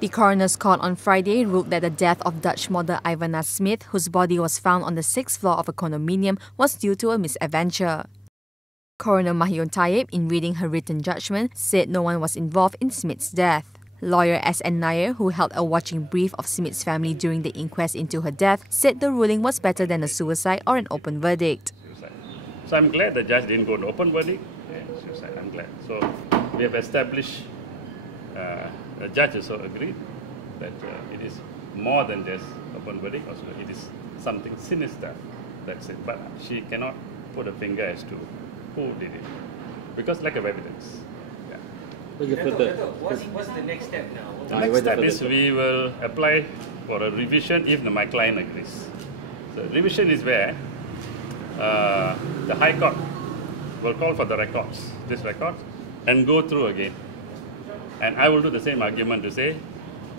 The Coroner's Court on Friday ruled that the death of Dutch model Ivana Smit, whose body was found on the 6th floor of a condominium, was due to a misadventure. Coroner Mahyon Talib, in reading her written judgment, said no one was involved in Smit's death. Lawyer S.N. Nair, who held a watching brief of Smit's family during the inquest into her death, said the ruling was better than a suicide or an open verdict. So I'm glad the judge didn't go to open verdict. Suicide. I'm glad. So we have established, the judge also agreed that it is more than just open verdict. Also, it is something sinister. That's it. But she cannot put a finger as to who did it because lack of evidence. What's the next step now? The next step is we will apply for a revision if my client agrees. So revision is where the High Court will call for the records, this record, and go through again. And I will do the same argument to say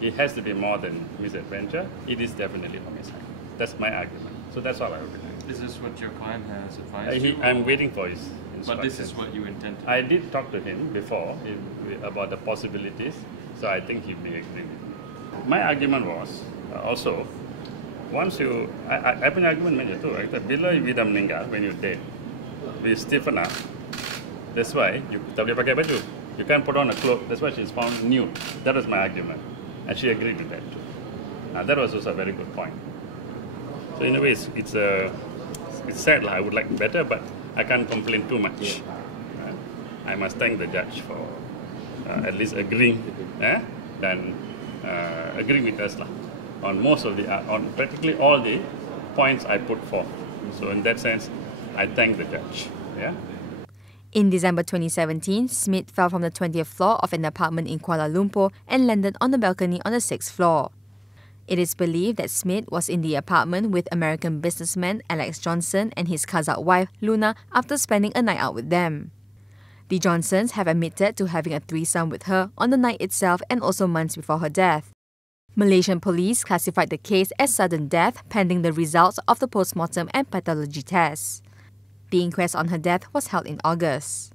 it has to be more than misadventure. It is definitely homicide. That's my argument. So that's all I will do. Is this what your client has advised you? I'm waiting for his instructions. But this is what you intend to do? I did talk to him before about the possibilities, so I think he may agree with me. My argument was also, once you, I punya argument macam tu, bila you dah meninggal, when you're dead, you stiffen up. That's why you tak boleh pakai baju. You can't put on a cloak. That's why she's found nude. That was my argument, and she agreed with that too. That was also a very good point. So in a way, it's sad. I would like better, but I can't complain too much. I must thank the judge for at least agreeing, and agreeing with us on most of on practically all the points I put forth. So in that sense, I thank the judge. In December 2017, Smit fell from the 20th floor of an apartment in Kuala Lumpur and landed on the balcony on the 6th floor. It is believed that Smit was in the apartment with American businessman Alex Johnson and his Kazakh wife, Luna, after spending a night out with them. The Johnsons have admitted to having a threesome with her on the night itself and also months before her death. Malaysian police classified the case as sudden death pending the results of the postmortem and pathology tests. The inquest on her death was held in August.